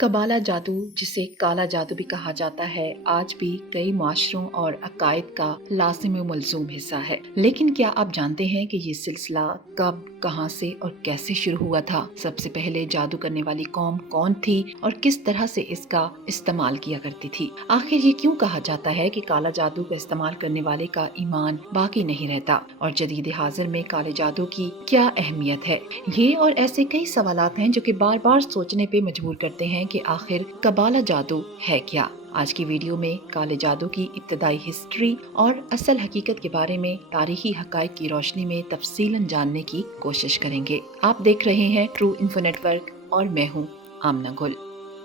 कबाला जादू, जिसे काला जादू भी कहा जाता है, आज भी कई माशरों और अकायद का लाज़िम व मलज़ूम हिस्सा है। लेकिन क्या आप जानते हैं कि ये सिलसिला कब, कहां से और कैसे शुरू हुआ था? सबसे पहले जादू करने वाली कौम कौन थी और किस तरह से इसका इस्तेमाल किया करती थी? आखिर ये क्यों कहा जाता है कि काला जादू का इस्तेमाल करने वाले का ईमान बाकी नहीं रहता? और जदीद हाजिर में काले जादू की क्या अहमियत है? ये और ऐसे कई सवालात हैं जो कि बार बार सोचने पे मजबूर करते हैं कि आखिर कबाला जादू है क्या। आज की वीडियो में काले जादू की इब्तदाई हिस्ट्री और असल हकीकत के बारे में तारीखी हकायक की रोशनी में तफसीलन जानने की कोशिश करेंगे। आप देख रहे हैं ट्रू इन्फो नेटवर्क और मैं हूँ आमना गुल।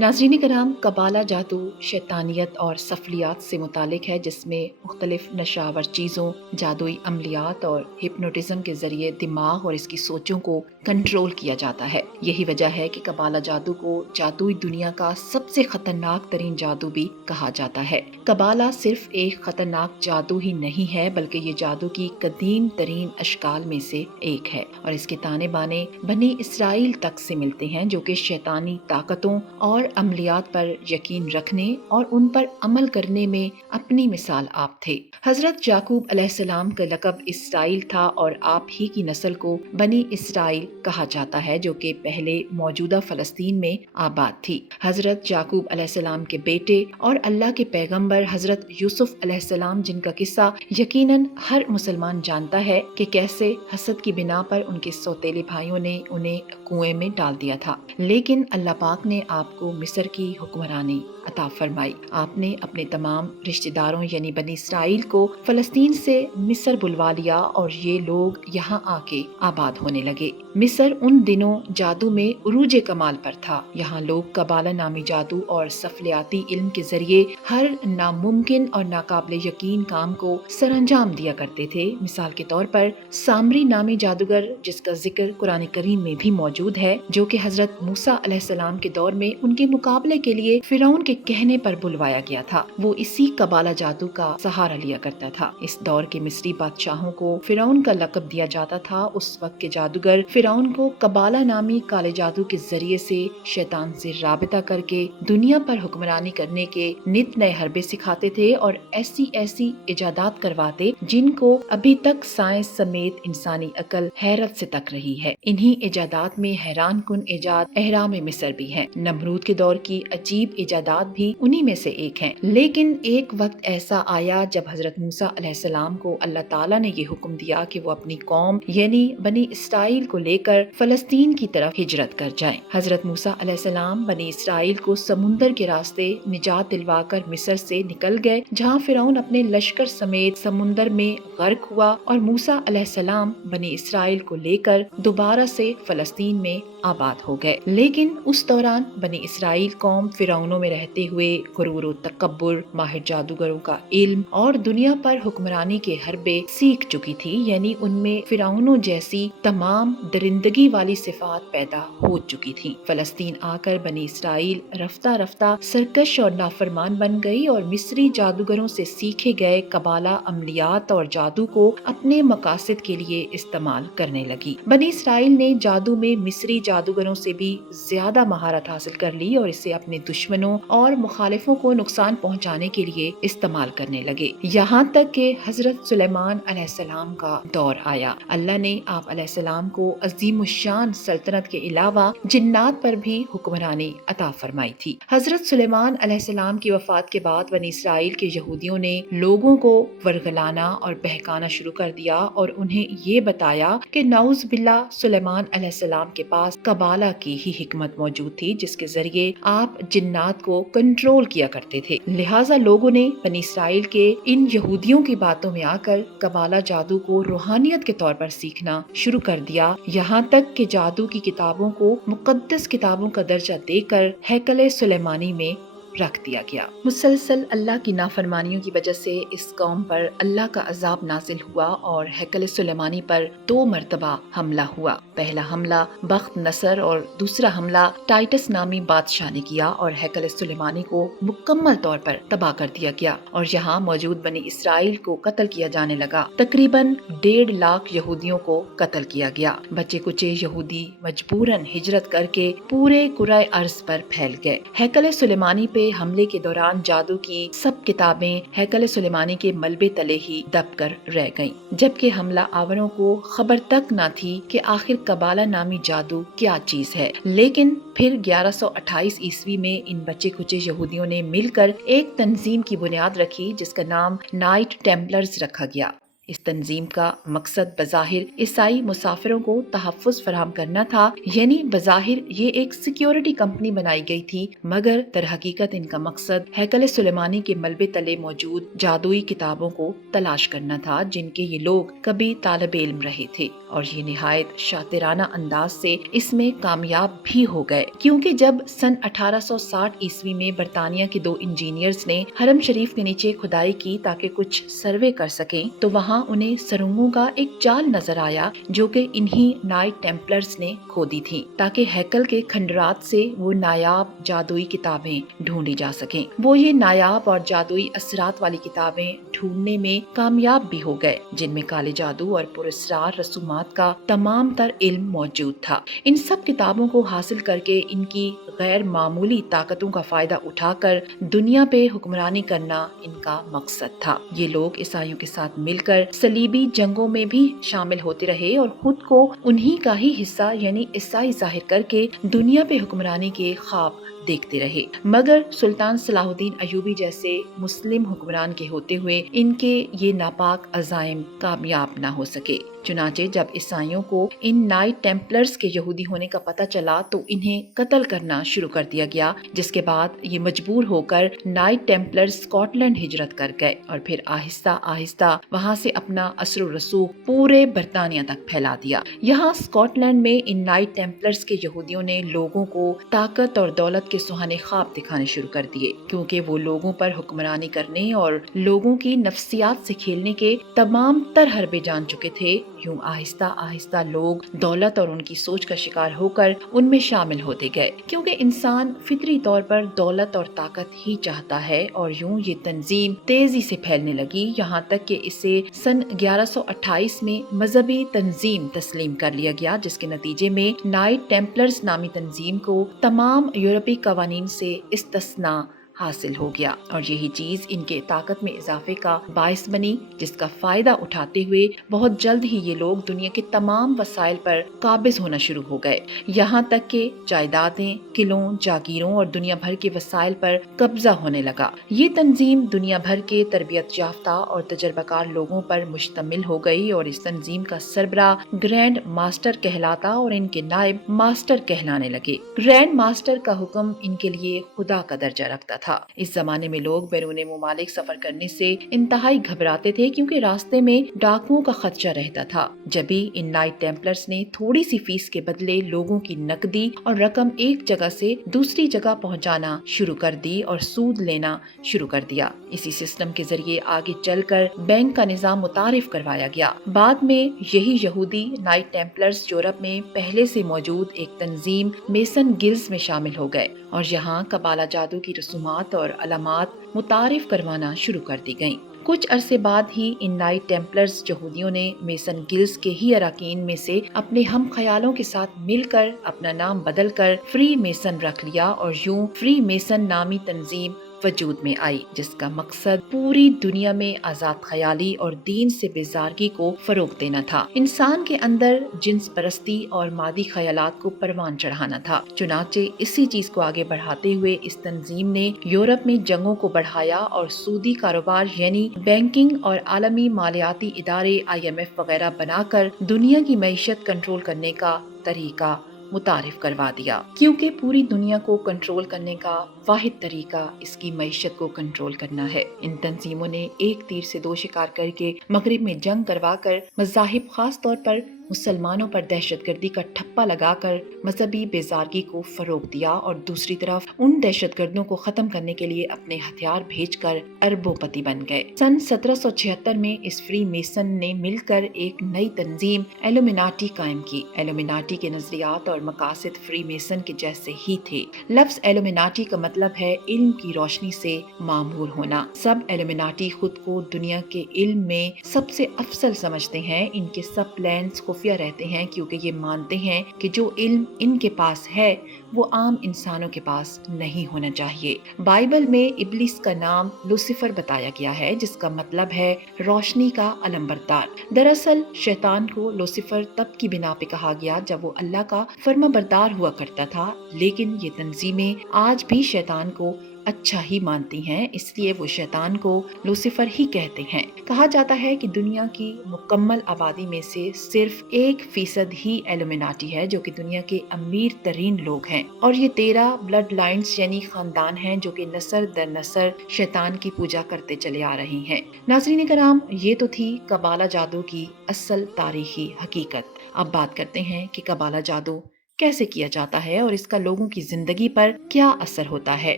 नाज़रीन कराम, कबाला जादू शैतानियत और सफलियात से मुतालिक है, जिसमें मुख्तलिफ नशावर चीज़ों, जादुई अमलियात और हिप्नोटिज्म के ज़रिए दिमाग और इसकी सोचों को कंट्रोल किया जाता है। यही वजह है कि कबाला जादू को जादुई दुनिया का सबसे खतरनाक तरीन जादू भी कहा जाता है। कबाला सिर्फ एक खतरनाक जादू ही नहीं है, बल्कि ये जादू की कदीम तरीन अशकाल में से एक है और इसके ताने बाने बनी इसराइल तक से मिलते हैं, जो कि शैतानी ताकतों और अमलियात पर यकीन रखने और उन पर अमल करने में अपनी मिसाल आप थे। हजरत याकूब अलैहिस्सलाम का लक़ब इसराइल था और आप ही की नस्ल को बनी इसराइल कहा जाता है, जो कि पहले मौजूदा फलस्तीन में आबाद थी। हजरत याकूब अलैहिस्सलाम के बेटे और अल्लाह के पैगंबर हजरत यूसुफ अलैहिस्सलाम, जिनका किस्सा यकीनन हर मुसलमान जानता है कि कैसे हसद की बिना पर उनके सौतेले भाइयों ने उन्हें कुएं में डाल दिया था। लेकिन अल्लाह पाक ने आपको मिस्र की हुक्मरानी अता फरमाई। आपने अपने तमाम रिश्तेदारों यानी बनी इसराइल को फलस्तीन से मिस्र बुलवा लिया और ये लोग यहाँ आके आबाद होने लगे। मिस्र उन दिनों जादू में उरूज कमाल पर था। यहाँ लोग कबाला नामी जादू और सफलियाती इल्म के जरिए हर नामुमकिन और नाकाबिले यकीन काम को सरअंजाम दिया करते थे। मिसाल के तौर पर सामरी नामी जादूगर, जिसका जिक्र कुरान करीम में भी मौजूद है, जो कि हजरत मूसा अलैहिस्सलाम के दौर में उनके मुकाबले के लिए फिरौन के कहने पर बुलवाया गया था, वो इसी कबाला जादू का सहारा लिया करता था। इस दौर के मिस्री बादशाहों को फिरौन का लक़ब दिया जाता था। उस वक्त के जादूगर फिरौन को कबाला नामी काले जादू के जरिए से शैतान से राबिता करके दुनिया पर हुक्मरानी करने के नित नए हरबे सिखाते थे और ऐसी ऐसी इजादात करवाते जिनको अभी तक साइंस समेत इंसानी अकल हैरत से तक रही है। इन्हीं इजादात में हैरान कुन इजाद एहराम मिस्र भी है। नमरूद के दौर की अजीब इजादात भी उन्हीं में से एक हैं। लेकिन एक वक्त ऐसा आया जब हजरत मूसा अलैहिस्सलाम को अल्लाह ताला ने ये हुक्म दिया कि वो अपनी कौम यानी बनी इसराइल को लेकर फलस्तीन की तरफ हिजरत कर जाएं। हजरत मूसा अलैहिस्सलाम बनी इसराइल को समुंदर के रास्ते निजात दिलवाकर मिस्र से निकल गए, जहाँ फिरौन अपने लश्कर समेत समुंदर में गर्क हुआ और मूसा अलैहिस्सलाम बनी इसराइल को लेकर दोबारा से फलस्तीन में आबाद हो गए। लेकिन उस दौरान बनी इसराइल कौम फिरौनों में रहते हुए गुरूर तकब्बुर, माहिर जादूगरों का इल्म और दुनिया पर हुक्मरानी के हरबे सीख चुकी थी, यानी उनमें फिरौनों जैसी तमाम दरिंदगी वाली सिफात पैदा हो चुकी थी। फलस्तीन आकर बनी इसराइल रफ्ता रफ्ता सरकश और नाफरमान बन गई और मिस्री जादूगरों से सीखे गए कबाला अमलियात और जादू को अपने मकासद के लिए इस्तेमाल करने लगी। बनी इसराइल ने जादू में मिस्री जादूगरों से भी ज्यादा महारत हासिल कर ली और इसे अपने दुश्मनों और मुखालिफों को नुकसान पहुंचाने के लिए इस्तेमाल करने लगे। यहाँ तक कि हजरत सुलेमान अलैहिस्सलाम का दौर आया। अल्लाह ने आप अलैहिस्सलाम को अजीमुशान सल्तनत के अलावा जिन्नात पर भी हुक्मरानी अता फरमाई थी। हजरत सुलेमान अलैहिस्सलाम की वफात के बाद बनी इसराइल के यहूदियों ने लोगों को वर्गलाना और बहकाना शुरू कर दिया और उन्हें ये बताया कि नाउज बिल्ला सुलेमान अलैहिस्सलाम के पास कबाला की ही हिकमत मौजूद थी, जिसके जरिए आप जिन्नात को कंट्रोल किया करते थे। लिहाजा लोगों ने बनी इसराइल के इन यहूदियों की बातों में आकर कबाला जादू को रूहानियत के तौर पर सीखना शुरू कर दिया। यहाँ तक कि जादू की किताबों को मुकद्दस किताबों का दर्जा देकर हैकले सुलेमानी में رکھ دیا گیا۔ مسلسل اللہ کی نافرمانیوں کی وجہ سے اس قوم پر اللہ کا عذاب نازل ہوا اور ہیکل سلیمانی پر 2 مرتبہ حملہ ہوا۔ پہلا حملہ بخت نصر اور دوسرا حملہ ٹائٹس نامی بادشاہ نے کیا اور ہیکل سلیمانی کو مکمل طور پر تباہ کر دیا گیا اور یہاں موجود بنی اسرائیل کو قتل کیا جانے لگا۔ تقریباً 1.5 لاکھ یہودیوں کو قتل کیا گیا۔ بچے کچے یہودی مجبوراً ہجرت کر کے پورے کرۂ ارض پر پھیل گئے۔ ہیکل سلیمانی پہ حملے کے دوران جادو کی سب کتابیں ہیکل سلیمانی کے ملبے تلے ہی دب کر رہ گئیں، جبکہ حملہ آوروں کو خبر تک نہ تھی کہ آخر قبالہ نامی جادو کیا چیز ہے۔ لیکن پھر 1128 عیسوی میں ان بچے کچے یہودیوں نے مل کر ایک تنظیم کی بنیاد رکھی جس کا نام نائٹ ٹیمپلرز رکھا گیا۔ اس تنظیم کا مقصد بظاہر عیسائی مسافروں کو تحفظ فراہم کرنا تھا، یعنی بظاہر یہ ایک سیکیورٹی کمپنی بنائی گئی تھی، مگر در حقیقت ان کا مقصد ہیکل سلیمانی کے ملبے تلے موجود جادوئی کتابوں کو تلاش کرنا تھا جن کے یہ لوگ کبھی طالب علم رہے تھے، اور یہ نہایت شاطرانہ انداز سے اس میں کامیاب بھی ہو گئے، کیونکہ جب سن 1860 عیسوی میں برطانیہ کے 2 انجینئرز نے حرم شریف کے نیچے کھدائی کی تاکہ کچھ سروے کر سکیں تو وہاں انہیں سرنگوں کا ایک جال نظر آیا جو کہ انہی نائٹ ٹیمپلرز نے کھودی تھی تاکہ ہیکل کے کھنڈرات سے وہ نایاب جادوئی کتابیں ڈھونڈی جا سکیں۔ وہ یہ نایاب اور جادوئی اثرات والی کتابیں ڈھونڈنے میں کامیاب بھی ہو گئے جن میں کالے جادو اور پراسرار رسومات کا تمام تر علم موجود تھا۔ ان سب کتابوں کو حاصل کر کے ان کی غیر معمولی طاقتوں کا فائدہ اٹھا کر دنیا پہ حکمرانی کرنا ان کا مقصد تھا۔ یہ لوگ عیسائیوں کے ساتھ مل کر صلیبی جنگوں میں بھی شامل ہوتے رہے اور خود کو انہی کا ہی حصہ یعنی عیسائی ظاہر کر کے دنیا پہ حکمرانی کے خواب دیکھتے رہے، مگر سلطان صلاح الدین ایوبی جیسے مسلم حکمران کے ہوتے ہوئے ان کے یہ ناپاک عزائم کامیاب نہ ہو سکے۔ چنانچہ جب عیسائیوں کو ان نائٹ ٹیمپلرز کے یہودی ہونے کا پتہ چلا تو انہیں قتل کرنا شروع کر دیا گیا، جس کے بعد یہ مجبور ہو کر نائٹ ٹیمپلرز اسکاٹ لینڈ ہجرت کر گئے اور پھر آہستہ آہستہ وہاں سے اپنا اثر و رسوخ پورے برطانیہ تک پھیلا دیا۔ یہاں اسکاٹ لینڈ میں ان نائٹ ٹیمپلرز کے یہودیوں نے لوگوں کو طاقت اور دولت کے سہانے خواب دکھانے شروع کر دیے، کیونکہ وہ لوگوں پر حکمرانی کرنے اور لوگوں کی نفسیات سے کھیلنے کے تمام تر حربے جان چکے تھے۔ یوں آہستہ آہستہ لوگ دولت اور ان کی سوچ کا شکار ہو کر ان میں شامل ہوتے گئے، کیونکہ انسان فطری طور پر دولت اور طاقت ہی چاہتا ہے، اور یوں یہ تنظیم تیزی سے پھیلنے لگی، یہاں تک کہ اسے سن 1128 میں مذہبی تنظیم تسلیم کر لیا گیا، جس کے نتیجے میں نائٹ ٹیمپلرز نامی تنظیم کو تمام یورپی قوانین سے استثناء حاصل ہو گیا، اور یہی چیز ان کے طاقت میں اضافے کا باعث بنی، جس کا فائدہ اٹھاتے ہوئے بہت جلد ہی یہ لوگ دنیا کے تمام وسائل پر قابض ہونا شروع ہو گئے، یہاں تک کہ جائیدادیں، قلعوں، جاگیروں اور دنیا بھر کے وسائل پر قبضہ ہونے لگا۔ یہ تنظیم دنیا بھر کے تربیت یافتہ اور تجربہ کار لوگوں پر مشتمل ہو گئی، اور اس تنظیم کا سربراہ گرینڈ ماسٹر کہلاتا اور ان کے نائب ماسٹر کہلانے لگے۔ گرینڈ ماسٹر کا حکم ان کے لیے خدا کا درجہ رکھتا تھا۔ اس زمانے میں لوگ بیرون ممالک سفر کرنے سے انتہائی گھبراتے تھے، کیونکہ راستے میں ڈاکوؤں کا خدشہ رہتا تھا۔ جبھی ان نائٹ ٹیمپلرز نے تھوڑی سی فیس کے بدلے لوگوں کی نقدی اور رقم ایک جگہ سے دوسری جگہ پہنچانا شروع کر دی اور سود لینا شروع کر دیا۔ اسی سسٹم کے ذریعے آگے چل کر بینک کا نظام متعارف کروایا گیا۔ بعد میں یہی یہودی نائٹ ٹیمپلرز یورپ میں پہلے سے موجود ایک تنظیم میسن گلز میں شامل ہو گئے، اور یہاں قبالہ جادو کی رسومات اور علامات متعارف کروانا شروع کر دی گئیں۔ کچھ عرصے بعد ہی ان نائٹ ٹیمپلرز یہودیوں نے میسن گلز کے ہی اراکین میں سے اپنے ہم خیالوں کے ساتھ مل کر اپنا نام بدل کر فری میسن رکھ لیا، اور یوں فری میسن نامی تنظیم وجود میں آئی، جس کا مقصد پوری دنیا میں آزاد خیالی اور دین سے بیزارگی کو فروغ دینا تھا، انسان کے اندر جنس پرستی اور مادی خیالات کو پروان چڑھانا تھا۔ چنانچہ اسی چیز کو آگے بڑھاتے ہوئے اس تنظیم نے یورپ میں جنگوں کو بڑھایا اور سودی کاروبار یعنی بینکنگ اور عالمی مالیاتی ادارے IMF وغیرہ بنا کر دنیا کی معیشت کنٹرول کرنے کا طریقہ متعارف کروا دیا، کیونکہ پوری دنیا کو کنٹرول کرنے کا واحد طریقہ اس کی معیشت کو کنٹرول کرنا ہے۔ ان تنظیموں نے ایک تیر سے 2 شکار کر کے مغرب میں جنگ کروا کر مذاہب، خاص طور پر मुसलमानों पर दहशतगर्दी का ठप्पा लगाकर मजहबी बेजारगी को फरोग दिया और दूसरी तरफ उन दहशतगर्दों को खत्म करने के लिए अपने हथियार भेजकर अरबोपति बन गए। सन 1776 में इस फ्री मेसन ने मिलकर एक नई तंजीम एलुमिनाटी कायम की। एलुमिनाटी के नजरियात और मकासद फ्री मेसन के जैसे ही थे। लफ्ज एलुमिनाटी का मतलब है इल्म की रोशनी से मामूर होना। सब एलुमिनाटी खुद को दुनिया के इल्म में सबसे अफसल समझते हैं। इनके सब प्लान्स खुफिया रहते हैं क्योंकि ये मानते हैं कि जो इल्म इनके पास है वो आम इंसानों के पास नहीं होना चाहिए। बाइबल में इब्लिस का नाम लूसीफर बताया गया है, जिसका मतलब है रोशनी का अलंबरदार। दरअसल शैतान को लूसीफर तब की बिना पे कहा गया जब वो अल्लाह का फर्माबरदार हुआ करता था, लेकिन ये तंजीमें आज भी शैतान को अच्छा ही मानती हैं, इसलिए वो शैतान को लूसीफर ही कहते हैं। कहा जाता है कि दुनिया की मुकम्मल आबादी में से सिर्फ 1% ही एलुमिनाटी है, जो कि दुनिया के अमीर तरीन लोग हैं, और ये 13 ब्लड लाइन्स यानी खानदान हैं जो कि नस्ल दर नस्ल शैतान की पूजा करते चले आ रही हैं। नाज़रीन कराम, ये तो थी कबाला जादू की असल तारीखी हकीकत। अब बात करते हैं कि कबाला जादू कैसे किया जाता है और इसका लोगों की जिंदगी पर क्या असर होता है।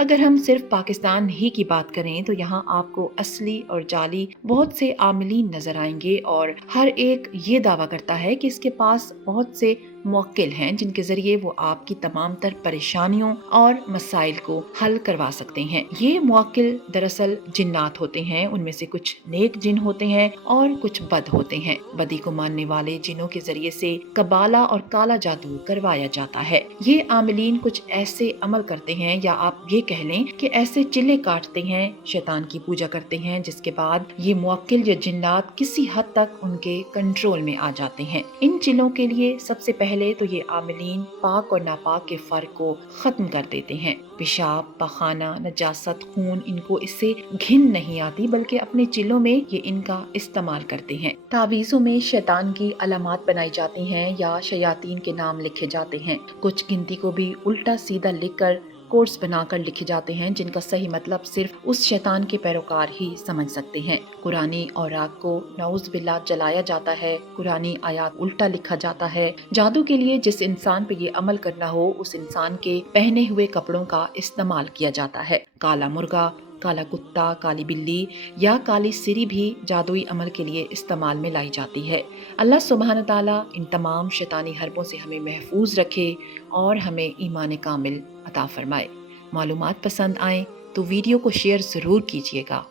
अगर हम सिर्फ पाकिस्तान ही की बात करें तो यहाँ आपको असली और जाली बहुत से आमिलीन नजर आएंगे और हर एक ये दावा करता है कि इसके पास बहुत से मुवक्किल हैं जिनके जरिए वो आपकी तमाम तर परेशानियों और मसाइल को हल करवा सकते हैं। ये मुवक्किल दरअसल जिन्नात होते हैं, उनमें से कुछ नेक जिन होते हैं और कुछ बद होते हैं। बदी को मानने वाले जिनों के जरिए से कबाला और काला जादू करवाया जाता है। ये आमिलीन कुछ ऐसे अमल करते हैं या आप ये कह लें कि ऐसे चिल्ले काटते हैं, शैतान की पूजा करते हैं, जिसके बाद ये मुवक्किल या जिन्नात किसी हद तक उनके कंट्रोल में आ जाते हैं। इन चिल्लों के लिए सबसे पहले तो ये आमिलीन पाक और नापाक के फर्क को खत्म कर देते हैं। पेशाब, पखाना, नजासत, खून, इनको इससे घिन नहीं आती, बल्कि अपने चिल्लों में ये इनका इस्तेमाल करते हैं। तावीज़ों में शैतान की अलामात बनाई जाती हैं या शयातीन के नाम लिखे जाते हैं। कुछ गिनती को भी उल्टा सीधा लिखकर कोर्स बनाकर लिखे जाते हैं, जिनका सही मतलब सिर्फ उस शैतान के पैरोकार ही समझ सकते हैं। कुरानी औराक को नऊज़ बिल्लाह जलाया जाता है, कुरानी आयात उल्टा लिखा जाता है। जादू के लिए जिस इंसान पे ये अमल करना हो उस इंसान के पहने हुए कपड़ों का इस्तेमाल किया जाता है। काला मुर्गा, काला कुत्ता, काली बिल्ली या काली सिरी भी जादुई अमल के लिए इस्तेमाल में लाई जाती है। अल्लाह सुब्हान ताला इन तमाम शैतानी हरबों से हमें महफूज रखे और हमें ईमान कामिल अता फरमाए। मालूमात पसंद आए तो वीडियो को शेयर ज़रूर कीजिएगा।